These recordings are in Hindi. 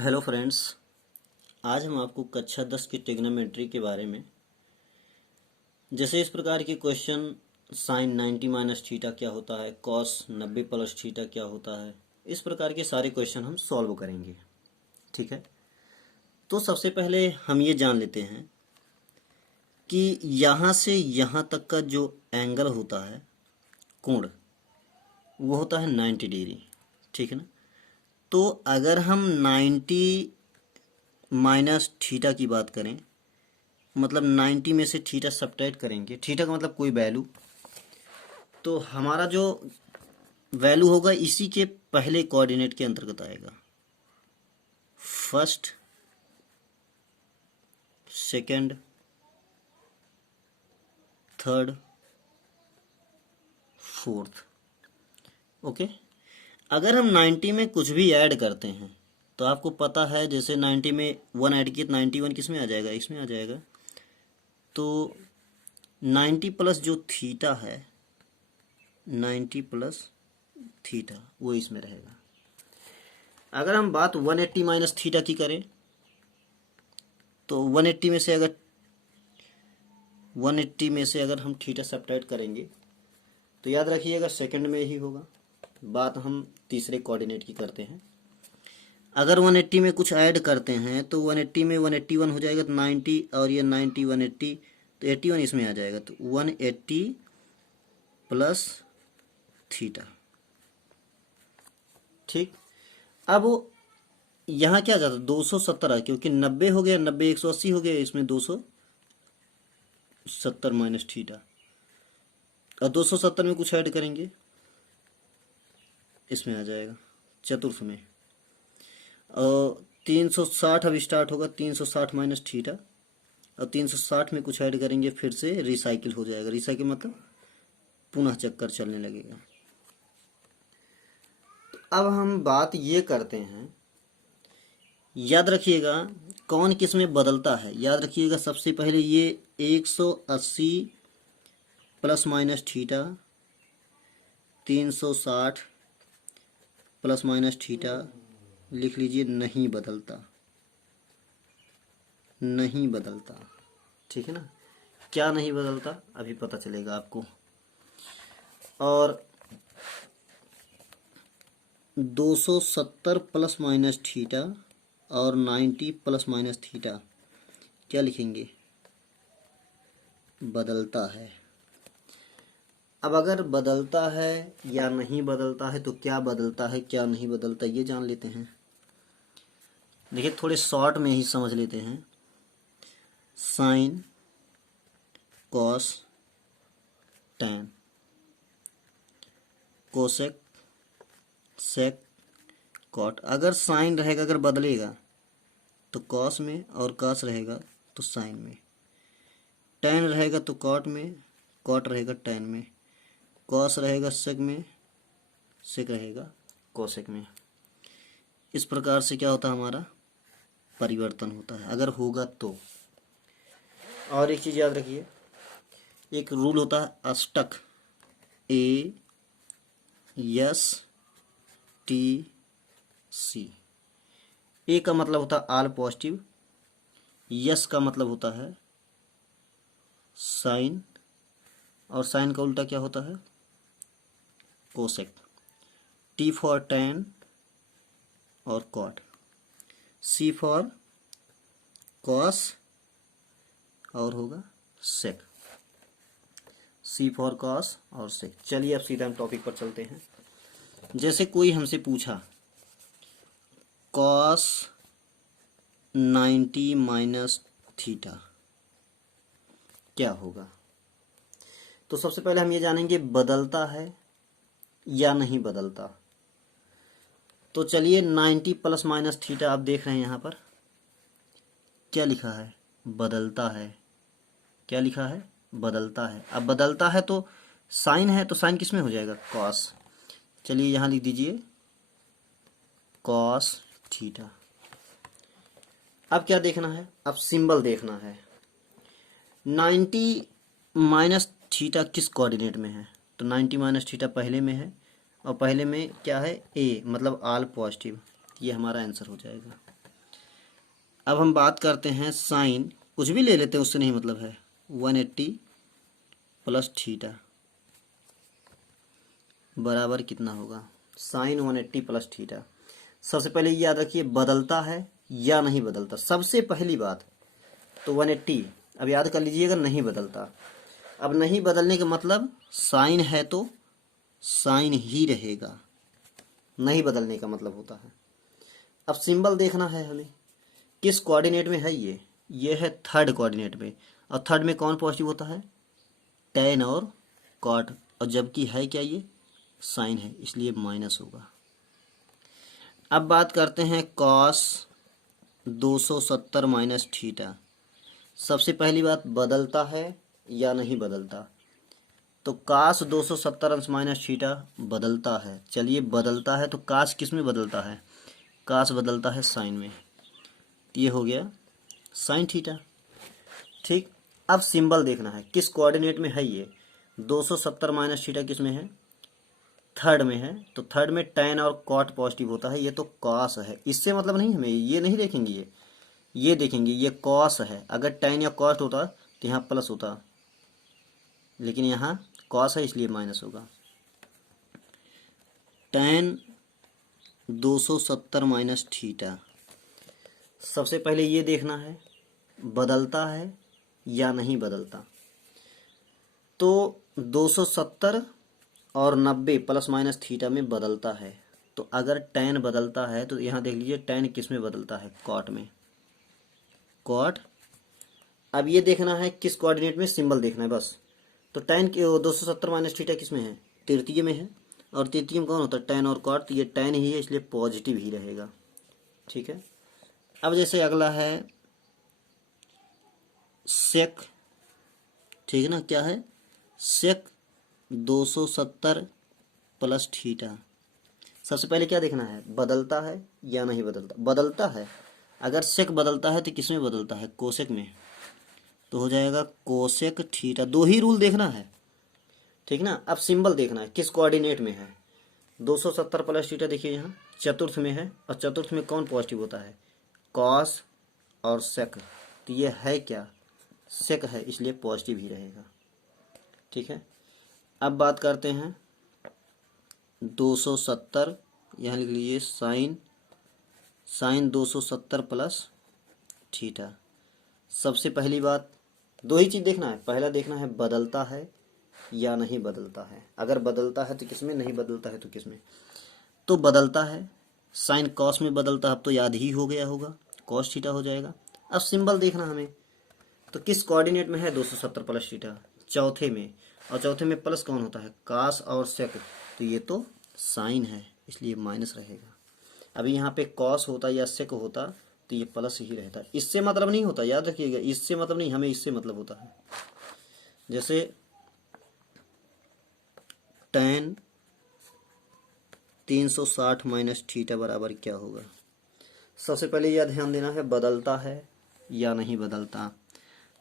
Hello friends. आज हम आपको कक्षा 10 की ट्रिग्नोमेट्री के बारे में, जैसे इस प्रकार के क्वेश्चन, साइन 90 माइनस थीटा क्या होता है, कॉस 90 प्लस थीटा क्या होता है, इस प्रकार के सारे क्वेश्चन हम सॉल्व करेंगे। ठीक है, तो सबसे पहले हम ये जान लेते हैं कि यहाँ से यहाँ तक का जो एंगल होता है, कोण, वो होता है 90 डिग्री। ठीक है ना। तो अगर हम 90 माइनस थीटा की बात करें, मतलब 90 में से थीटा सब्ट्रैक्ट करेंगे, थीटा का मतलब कोई वैल्यू, तो हमारा जो वैल्यू होगा इसी के पहले कोऑर्डिनेट के अंतर्गत आएगा। First, second, third, fourth. Okay. अगर हम 90 में कुछ भी ऐड करते हैं तो आपको पता है, जैसे 90 में 1 ऐड किया तो 91 किस में आ जाएगा, इसमें आ जाएगा। तो 90 प्लस जो थीटा है, 90 प्लस थीटा वो इसमें रहेगा। अगर हम बात 180 माइनस थीटा की करें तो 180 में से अगर हम थीटा सब्ट्रैक्ट करेंगे तो याद रखिएगा सेकंड में ही होगा। बात हम तीसरे कोऑर्डिनेट की करते हैं। अगर 180 में कुछ ऐड करते हैं तो 180 में 181 हो जाएगा, तो 90 और ये 90 180, तो 81 इसमें आ जाएगा। तो 180 प्लस थीटा। ठीक। अब यहाँ क्या जाता है, 270 है, क्योंकि 90 हो गया, 90 180 हो गया, इसमें 270 माइनस थीटा। और 270 में कुछ ऐड करेंगे, इसमें आ जाएगा चतुर्थ में। और 360 अब स्टार्ट होगा, 360 माइनस थीटा, और 360 में कुछ ऐड करेंगे, फिर से रिसाइकिल हो जाएगा। रिसाइकिल मतलब पुनः चक्कर चलने लगेगा। तो अब हम बात ये करते हैं, याद रखिएगा कौन किस में बदलता है। याद रखिएगा सबसे पहले ये 180 plus minus theta, 360 plus minus theta लिख लीजिए, नहीं बदलता, नहीं बदलता। ठीक है ना। क्या नहीं बदलता, अभी पता चलेगा आपको। और 270 प्लस माइनस थीटा और 90 प्लस माइनस थीटा क्या लिखेंगे, बदलता है। अब अगर बदलता है या नहीं बदलता है तो क्या बदलता है क्या नहीं बदलता, ये जान लेते हैं। देखिए थोड़े शॉर्ट में ही समझ लेते हैं। साइन, कॉस, टैन, कोसेक, सेक, कॉट। अगर साइन रहेगा, अगर बदलेगा तो कॉस में, और कॉस रहेगा तो साइन में। टैन रहेगा तो कॉट में, कॉट रहेगा टैन में। कॉस रहेगा सेक में, सेक रहेगा कोसेक में। इस प्रकार से क्या होता है, हमारा परिवर्तन होता है अगर होगा तो। और एक चीज़ याद रखिए, एक रूल होता है अष्टक, ए एस टी सी। ए का मतलब होता है आल पॉजिटिव, यस का मतलब होता है साइन, और साइन का उल्टा क्या होता है, कोसेक। टी फॉर टैन और कॉट, सी फॉर कॉस, और होगा सेक, सी फॉर कॉस और सेक। चलिए अब सीधा हम टॉपिक पर चलते हैं। जैसे कोई हमसे पूछा कॉस 90 माइनस थीटा क्या होगा, तो सबसे पहले हम ये जानेंगे बदलता है या नहीं बदलता। तो चलिए 90 प्लस माइनस थीटा आप देख रहे हैं, यहाँ पर क्या लिखा है, बदलता है। क्या लिखा है, बदलता है। अब बदलता है तो साइन है, तो साइन किस में हो जाएगा, कॉस। चलिए यहाँ लिख दीजिए कॉस थीटा। अब क्या देखना है, अब सिंबल देखना है। 90 माइनस थीटा किस कोऑर्डिनेट में है, तो 90 माइनस थीटा पहले में है, और पहले में क्या है, ए मतलब आल पॉजिटिव। ये हमारा आंसर हो जाएगा। अब हम बात करते हैं साइन, कुछ भी ले लेते हैं उससे नहीं मतलब है, 180 प्लस थीटा बराबर कितना होगा, साइन 180 प्लस थीटा। सबसे पहले याद रखिए बदलता है या नहीं बदलता, सबसे पहली बात तो 180 अब याद कर लीजिएगा, नहीं बदलता। अब नहीं बदलने का मतलब साइन है तो साइन ही रहेगा, नहीं बदलने का मतलब होता है। अब सिंबल देखना है हमें, किस कोऑर्डिनेट में है ये है थर्ड कोऑर्डिनेट में, और थर्ड में कौन पॉजिटिव होता है, टेन और कॉट, और जबकि है क्या ये साइन है, इसलिए माइनस होगा। अब बात करते हैं कॉस 270 माइनस थीटा। सबसे पहली बात बदलता है या नहीं बदलता, तो कास 270 अंश माइनस थीटा बदलता है। चलिए बदलता है तो कास किस में बदलता है, कास बदलता है साइन में, ये हो गया साइन थीटा। ठीक, अब सिंबल देखना है किस कोऑर्डिनेट में है ये, 270 माइनस थीटा किस में है, थर्ड में है, तो थर्ड में टेन और कॉट पॉजिटिव होता है, ये तो कॉस है, इससे मतलब नहीं, हमें ये नहीं देखेंगे, ये देखेंगे, ये कॉस है। अगर टेन या कॉस्ट होता तो यहाँ प्लस होता, लेकिन यहाँ कॉस है इसलिए माइनस होगा। टेन 270 माइनस थीटा, सबसे पहले ये देखना है बदलता है या नहीं बदलता, तो 270 और 90 प्लस माइनस थीटा में बदलता है। तो अगर टेन बदलता है तो यहाँ देख लीजिए टेन किस में बदलता है, कॉट में, कॉट। अब ये देखना है किस कोऑर्डिनेट में, सिंबल देखना है बस। तो टेन की 270 माइनस थीटा किस में है, तृतीय में है, और तृतीय में कौन होता है, टेन और कॉट, तो ये टेन ही है इसलिए पॉजिटिव ही रहेगा। ठीक है, अब जैसे अगला है सेक, ठीक है ना, क्या है सेक 270 प्लस थीटा। सबसे पहले क्या देखना है, बदलता है या नहीं बदलता, बदलता है। अगर सेक बदलता है तो किस में बदलता है, कोसेक में, तो हो जाएगा कोसेक थीटा। दो ही रूल देखना है, ठीक ना। अब सिंबल देखना है किस कोऑर्डिनेट में है, 270 प्लस थीटा देखिए यहाँ चतुर्थ में है, और चतुर्थ में कौन पॉजिटिव होता है, कॉस और सेक, तो ये है क्या, सेक है, इसलिए पॉजिटिव ही रहेगा। ठीक है, अब बात करते हैं 270, यहाँ लिख लीजिए साइन, साइन 270 प्लस थीटा। सबसे पहली बात दो ही चीज़ देखना है, पहला देखना है बदलता है या नहीं बदलता है। अगर बदलता है तो किस में, नहीं बदलता है तो किस में, तो बदलता है, साइन कॉस में बदलता है, अब तो याद ही हो गया होगा, कॉस थीटा हो जाएगा। अब सिंबल देखना हमें, तो किस कोऑर्डिनेट में है 270 प्लस थीटा, चौथे में, और चौथे में प्लस कौन होता है, कास और सेक, तो ये तो साइन है इसलिए माइनस रहेगा। अभी यहाँ पे कॉस होता या सेक होता तो ये प्लस ही रहता, इससे मतलब नहीं होता, याद रखिएगा, इससे मतलब नहीं, हमें इससे मतलब होता है। जैसे टेन 360 माइनस थीटा बराबर क्या होगा, सबसे पहले यह ध्यान देना है बदलता है या नहीं बदलता।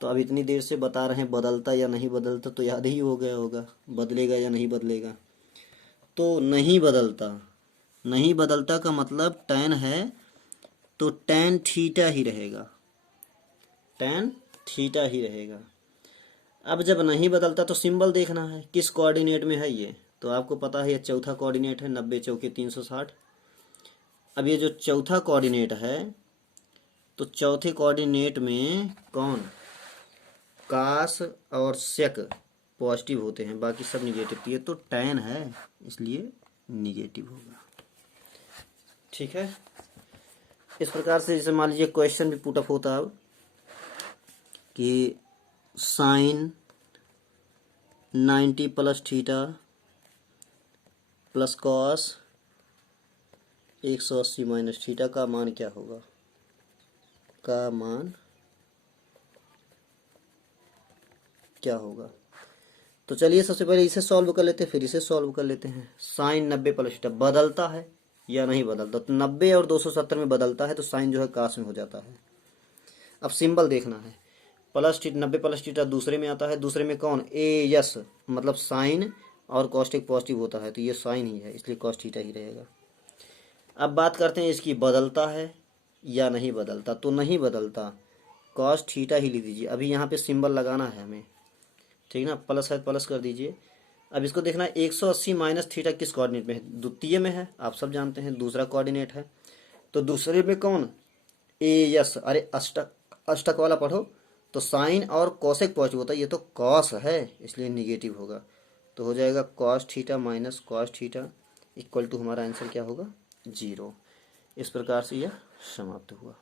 तो अब इतनी देर से बता रहे हैं बदलता या नहीं बदलता, तो याद ही हो गया होगा, बदलेगा या नहीं बदलेगा, तो नहीं बदलता, नहीं बदलता का मतलब टेन है तो टेन थीटा ही रहेगा, टेन थीटा ही रहेगा। अब जब नहीं बदलता तो सिंबल देखना है किस कोऑर्डिनेट में है ये, तो आपको पता है ये चौथा कोऑर्डिनेट है, 90 चौके 360। अब ये जो चौथा कोऑर्डिनेट है, तो चौथे कोऑर्डिनेट में कौन, कास और सेक पॉजिटिव होते हैं, बाकी सब निगेटिव, ये तो टेन है इसलिए निगेटिव होगा। ठीक है, इस प्रकार से जैसे मान लीजिए क्वेश्चन भी पुटअप होता है कि sine 90 plus theta plus cos 180 minus theta का मान क्या होगा, का मान क्या होगा। तो चलिए सबसे पहले इसे सॉल्व कर लेते हैं, फिर इसे सॉल्व कर लेते हैं। साइन 90 प्लस थीटा बदलता है या नहीं बदलता, तो 90 और 270 में बदलता है, तो साइन जो है कास में हो जाता है। अब सिंबल देखना है, प्लस थीटा 90 प्लस थीटा दूसरे में आता है, दूसरे में कौन, ए यस, मतलब साइन और कॉस्टिक पॉजिटिव होता है, तो ये साइन ही है इसलिए कॉस थीटा ही रहेगा। अब बात करते हैं इसकी, बदलता है या नहीं बदलता? तो नहीं बदलता, कॉस थीटा ही लिख दीजिए। अभी यहाँ पे सिंबल लगाना है हमें, ठीक ना, प्लस है प्लस कर दीजिए। अब इसको देखना 180 माइनस थीटा किस कोऑर्डिनेट में है? द्वितीय में है, आप सब जानते हैं दूसरा कोऑर्डिनेट है। तो दूसरे में कौन? ए यस, अरे अष्टक, अष्टक वाला पढ़ो। तो साइन और कॉसेक पॉजिटिव होता है, ये तो कॉस है इसलिए निगेटिव होगा। तो हो जाएगा cos theta minus cos theta equal to हमारा आंसर क्या होगा? 0। इस प्रकार से यह समाप्त हुआ।